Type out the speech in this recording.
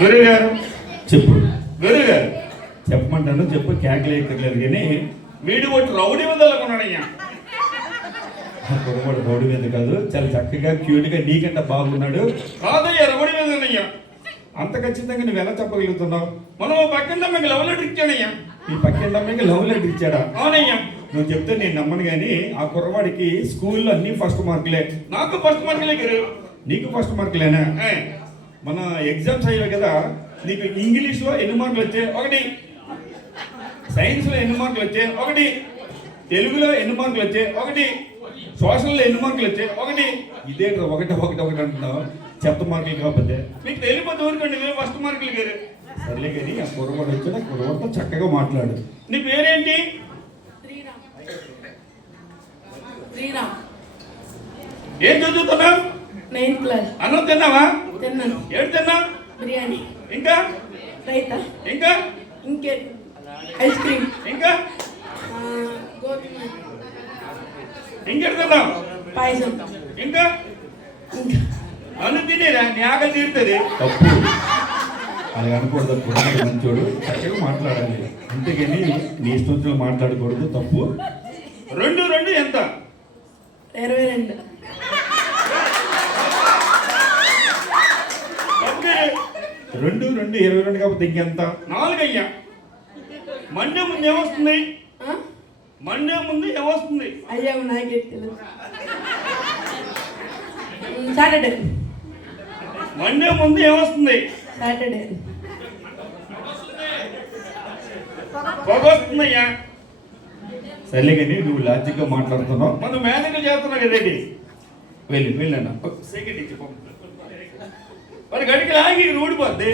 గురువు గారు చెప్పు. గురువు గారు చెప్పమంటాను, చెప్పు. కేకలేకర్లేదు కానీ వీడు ఒకటి రౌడీ వదలకున్నాడయ్యా. కురవాడు రౌడీ మీద కాదు, చాలా చక్కగా క్యూట్గా నీకంటే బాగున్నాడు. కాదయ్యా, రౌడీ మీదనయ్యా. అంత ఖచ్చితంగా నువ్వు ఎలా చెప్పగలుగుతున్నావు? మనం పక్కన మీకు లవ్ లెటర్ ఇచ్చాడయ్యా. ఈ పక్కన మీకు లవ్ లెటర్ ఇచ్చాడా? అవునయ్యా. నువ్వు చెప్తే నేను నమ్మను కానీ ఆ కుర్రవాడికి స్కూల్లో అన్ని ఫస్ట్ మార్కులే. నాకు ఫస్ట్ మార్కులే గారు. నీకు ఫస్ట్ మార్కులేనా? మన ఎగ్జామ్స్ అయ్యాయి కదా, నీకు ఇంగ్లీష్లో ఎన్ని మార్కులు వచ్చాయి? 1. సైన్స్లో ఎన్ని మార్కులు వచ్చాయి? 1. తెలుగులో ఎన్ని మార్కులు వచ్చాయి? 1. సోషల్లో ఎన్ని మార్కులు వచ్చాయి? 1. ఇదే 1 అంటున్నావు. చెత్త మార్కులు కాకపోతే మీకు తెలియపోతే ఊరుకోండి, మేము ఫస్ట్ మార్కులు గారు. సర్లే కానీ ఆ కుర్రవాడు వచ్చి ఆ కుర్రవాడితో చక్కగా మాట్లాడు. నీ పేరేంటి? ఏం చదువుతున్నావు? 9th class. అన్నం తిన్నావా? తిన్నాను. ఏడు తిన్నావు? బిర్యానీ. ఇంకా రైతా. ఇంకా ఇంకే ఐస్ క్రీమ్. ఇంకా గోధుమ. ఇంకెడు తిన్నావు? పాయసం. ఇంకా ఇంకా అన్నం తినేరా? నీ ఆకలి తీరుతుంది. తప్పు అది అనకూడదు. కుర్రవాడు మంచోడు, చక్కగా మాట్లాడాలి. అంతేగాని నీ ఇష్టం మాట్లాడకూడదు. తప్పు. 2 ఎంత? 22. 2 22 కాకపోతే ఇంకెంత? 4 అయ్యా. మండే ముందు ఏమొస్తుంది? మండే ముందు ఏమొస్తుంది? అయ్యా నాకే తెలుసు. సాటర్డే. మండే ముందు ఏమొస్తుంది? సాటర్డే. పొగొస్తుందయ్యా. సర్లే కానీ నువ్వు లాజిక్గా మాట్లాడుతున్నావు. మనం మేనేజ్ చేస్తున్నావు కదండి. వెళ్ళన్నా సెకండ్ ఇచ్చి మరి గడికి లాగి ఊడిపోద్ది.